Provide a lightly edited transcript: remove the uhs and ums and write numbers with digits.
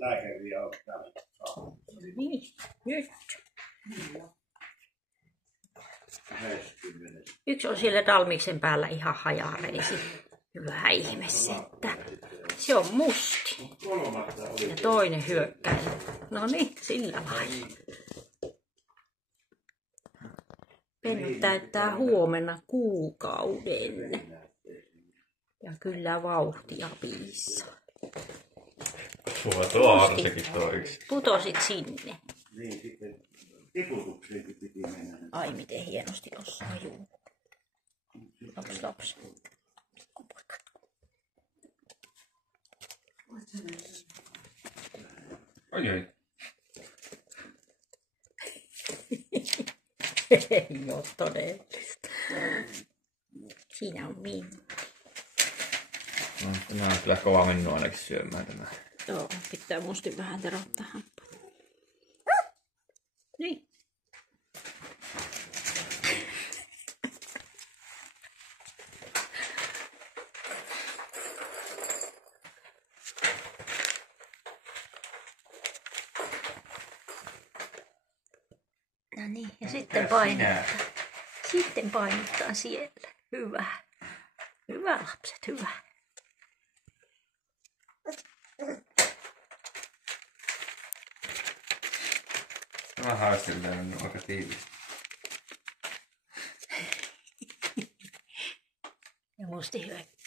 lääkäriä ole täällä. Niin, nyt. 20. Yksi on siellä Dalmiksen päällä ihan hajareisi. Hyvä ihme että se on musti. Ja toinen hyökkäilee. No niin, sillä lailla. Pennut täyttää huomenna kuukauden. Ja kyllä vauhtia piisaa. Sulla tuo arsekin tuo yksi. Putosit sinne. Niin, sitten tiputukseenkin piti mennä. Ai miten hienosti osaa, juu. Lops. Oi. Ei oo todellista. Siinä on minkki. No, minä on kyllä kova minua ainakin syömään tämä. Joo, pitää musti vähän terottaa hampua. Niin. No niin, ja sitten painittaa. Sitten painittaa siellä. Hyvä. Hyvä lapset, hyvä. Tämä haisteltaa minua aika tiivisti. Ja musti hyökkää.